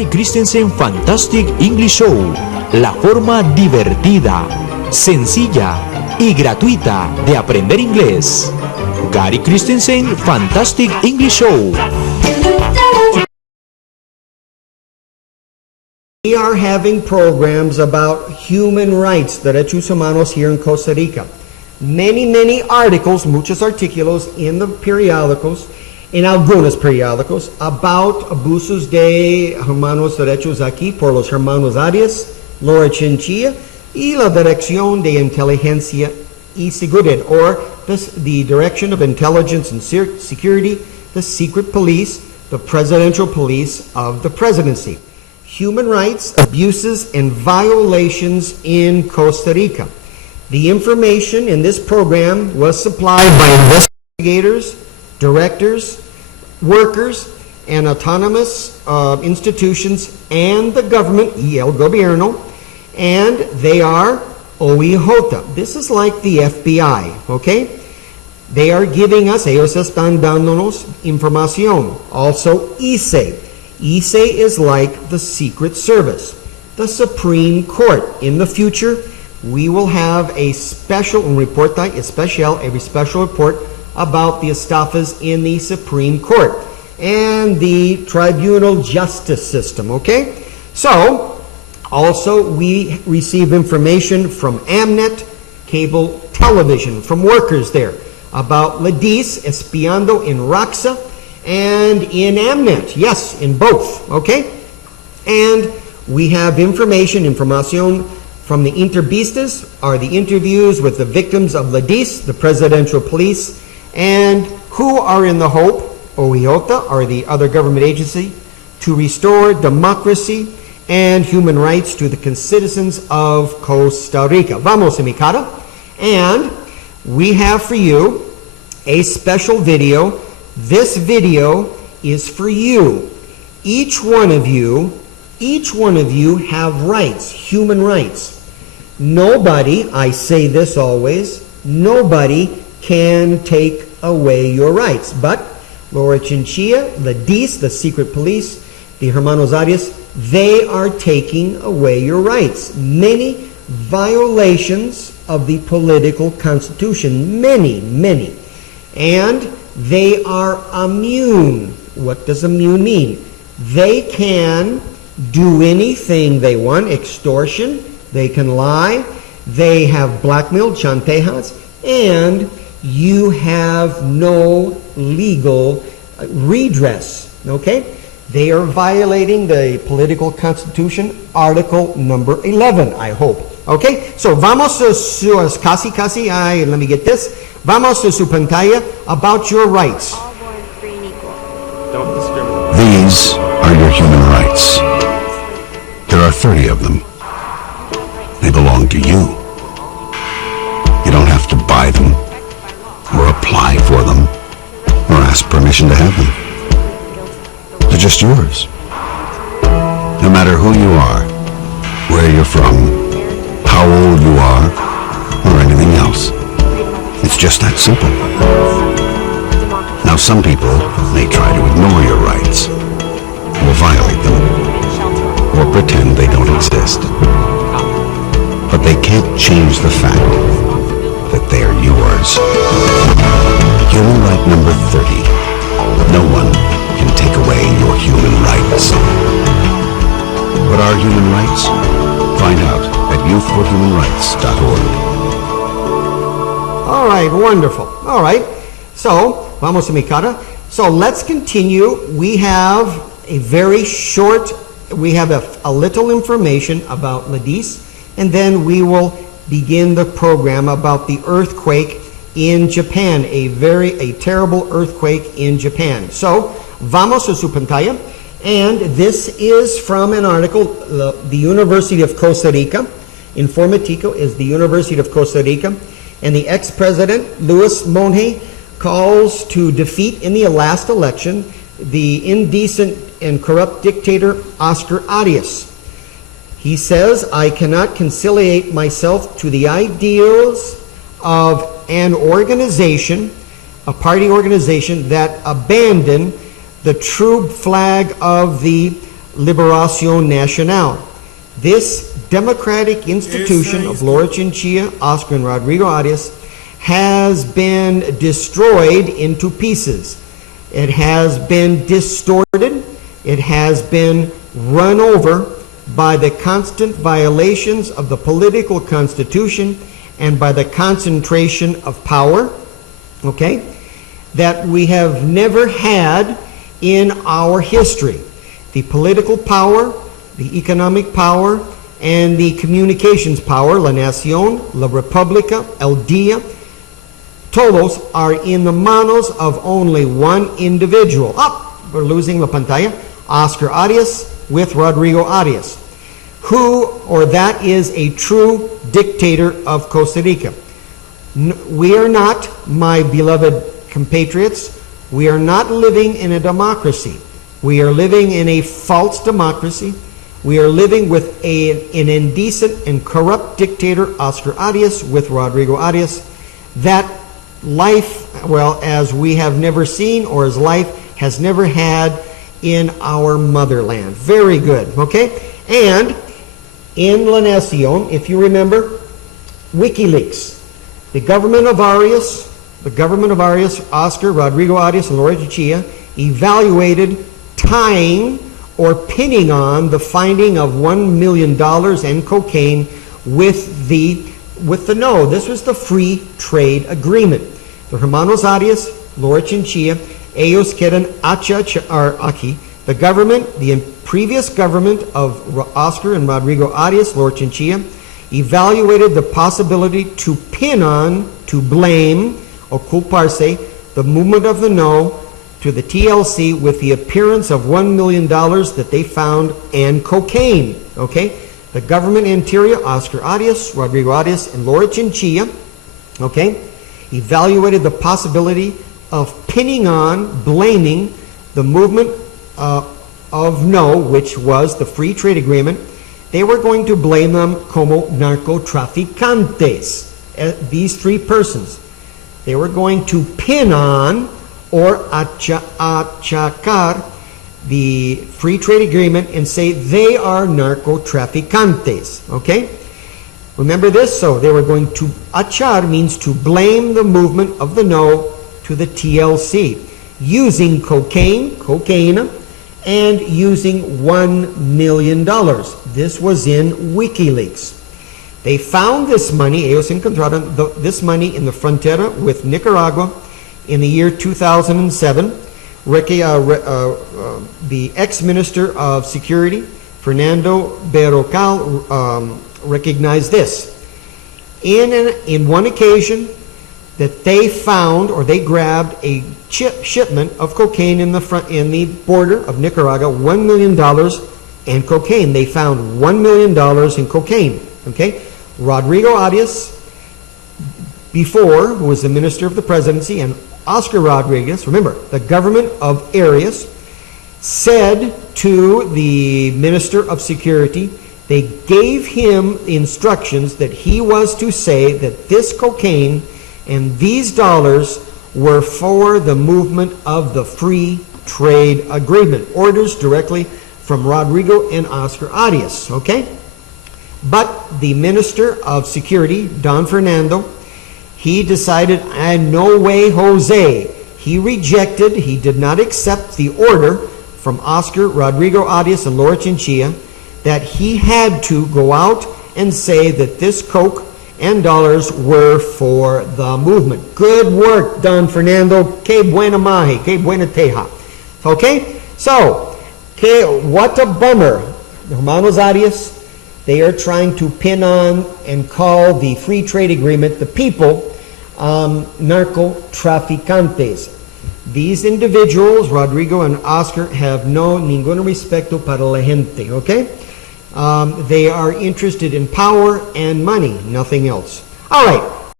Gary Christensen Fantastic English Show, la forma divertida, sencilla y gratuita de aprender inglés. Gary Christensen Fantastic English Show. We are having programs about human rights, derechos humanos here in Costa Rica. Many articles, muchos artículos in the periódicos, en algunos periódicos, about abusos de humanos derechos aquí por los hermanos Arias, Laura Chinchilla, y la Dirección de Inteligencia y Seguridad, or the Direction of Intelligence and Security, the secret police, the presidential police of the presidency. Human rights abuses and violations in Costa Rica. The information in this program was supplied by investigators, directors, workers, and autonomous institutions and the government, y el gobierno, and they are OIJ. This is like the FBI, okay? They are giving us, ellos están dándonos información. Also, ICE. ICE is like the Secret Service, the Supreme Court. In the future, we will have a special report about the estafas in the Supreme Court and the tribunal justice system, okay? So, also we receive information from Amnet, cable television, from workers there, about Ladis espiando in Raxa and in Amnet, yes, in both, okay? And we have information from the entrevistas, are the interviews with the victims of Ladis, the presidential police, and who are in the hope, OIJ, or the other government agency, to restore democracy and human rights to the citizens of Costa Rica. Vamos, mi cara. And we have for you a special video. This video is for you. Each one of you have rights, human rights. Nobody, I say this always, nobody can take away your rights. But Laura Chinchilla, the DIS, the secret police, the Hermanos Arias, they are taking away your rights. Many violations of the political constitution. Many. And they are immune. What does immune mean? They can do anything they want, extortion, they can lie, they have blackmail, chantejas, and you have no legal redress, okay? They are violating the political constitution, article number 11, I hope. Okay, so vamos a su, let me get this. Vamos a su pantalla about your rights. All born free and equal. Don't discriminate. These are your human rights. There are 30 of them. They belong to you. You don't have to buy them, or apply for them, or ask permission to have them. They're just yours. No matter who you are, where you're from, how old you are, or anything else. It's just that simple. Now, some people may try to ignore your rights, or violate them, or pretend they don't exist. But they can't change the fact that they are yours. Human right number 30. No one can take away your human rights. What are human rights? Find out at youthforhumanrights.org. All right, wonderful. All right, so, vamos a mi cara. So let's continue. We have a very short, we have a little information about Ladis, and then we will begin the program about the earthquake in Japan, a terrible earthquake in Japan. So, vamos a su pantalla, and this is from an article, the University of Costa Rica. Informatico is the University of Costa Rica, and the ex-president, Luis Monge, calls to defeat in the last election the indecent and corrupt dictator Oscar Arias. He says, I cannot conciliate myself to the ideals of an organization, a party organization that abandoned the true flag of the Liberación Nacional. This democratic institution of Laura Chinchilla, Oscar, and Rodrigo Arias has been destroyed into pieces. It has been distorted. It has been run over by the constant violations of the political constitution and by the concentration of power, okay, that we have never had in our history. The political power, the economic power, and the communications power, La Nación, La República, El Día, todos are in the manos of only one individual. We're losing la pantalla. Oscar Arias with Rodrigo Arias, who or that is a true dictator of Costa Rica. We are not, my beloved compatriots, we are not living in a democracy. We are living in a false democracy. We are living with an indecent and corrupt dictator, Oscar Arias, with Rodrigo Arias, that life, well, as we have never seen, or as life has never had in our motherland. Very good, okay? And in La Nación, if you remember, WikiLeaks, the government of Arias, Oscar, Rodrigo Arias, and Laura Chinchilla, evaluated tying or pinning on the finding of $1 million and cocaine with the no. This was the free trade agreement. The hermanos Arias, Laura Chinchilla, ellos quieren achachar aquí. The government, the previous government of Oscar and Rodrigo Arias, Laura Chinchilla, evaluated the possibility to pin on, to blame, or culparse, the movement of the no to the TLC with the appearance of $1 million that they found and cocaine. Okay? The government interior, Oscar Arias, Rodrigo Arias, and Laura Chinchilla, okay, evaluated the possibility of pinning on, blaming the movement of no, which was the free trade agreement. They were going to blame them como narcotraficantes, these three persons. They were going to pin on or achacar the free trade agreement and say they are narcotraficantes, okay? Remember this? So they were going to, achar means to blame the movement of the no to the TLC, using cocaine, and using $1 million. This was in WikiLeaks. They found this money, ellos encontraron this money in the frontera with Nicaragua in the year 2007. The ex-minister of Security, Fernando Berrocal, recognized this. In one occasion, that they found, or they grabbed a shipment of cocaine in the border of Nicaragua, $1 million and cocaine. They found $1 million in cocaine. Okay, Rodrigo Arias, before, who was the minister of the presidency, and Oscar Rodriguez, remember, the government of Arias, said to the minister of security, they gave him instructions that he was to say that this cocaine and these dollars were for the movement of the free trade agreement. Orders directly from Rodrigo and Oscar Arias, okay? But the Minister of Security, Don Fernando, he decided, no way, Jose. He rejected, he did not accept the order from Oscar, Rodrigo Arias, and Laura Chinchilla that he had to go out and say that this coke and dollars were for the movement. Good work, Don Fernando. Que buena mahi, que buena teja. Okay? So, what a bummer. The hermanos Arias, they are trying to pin on and call the free trade agreement, the people, narcotraficantes. These individuals, Rodrigo and Oscar, have no ningún respeto para la gente, okay? They are interested in power and money, nothing else. All right.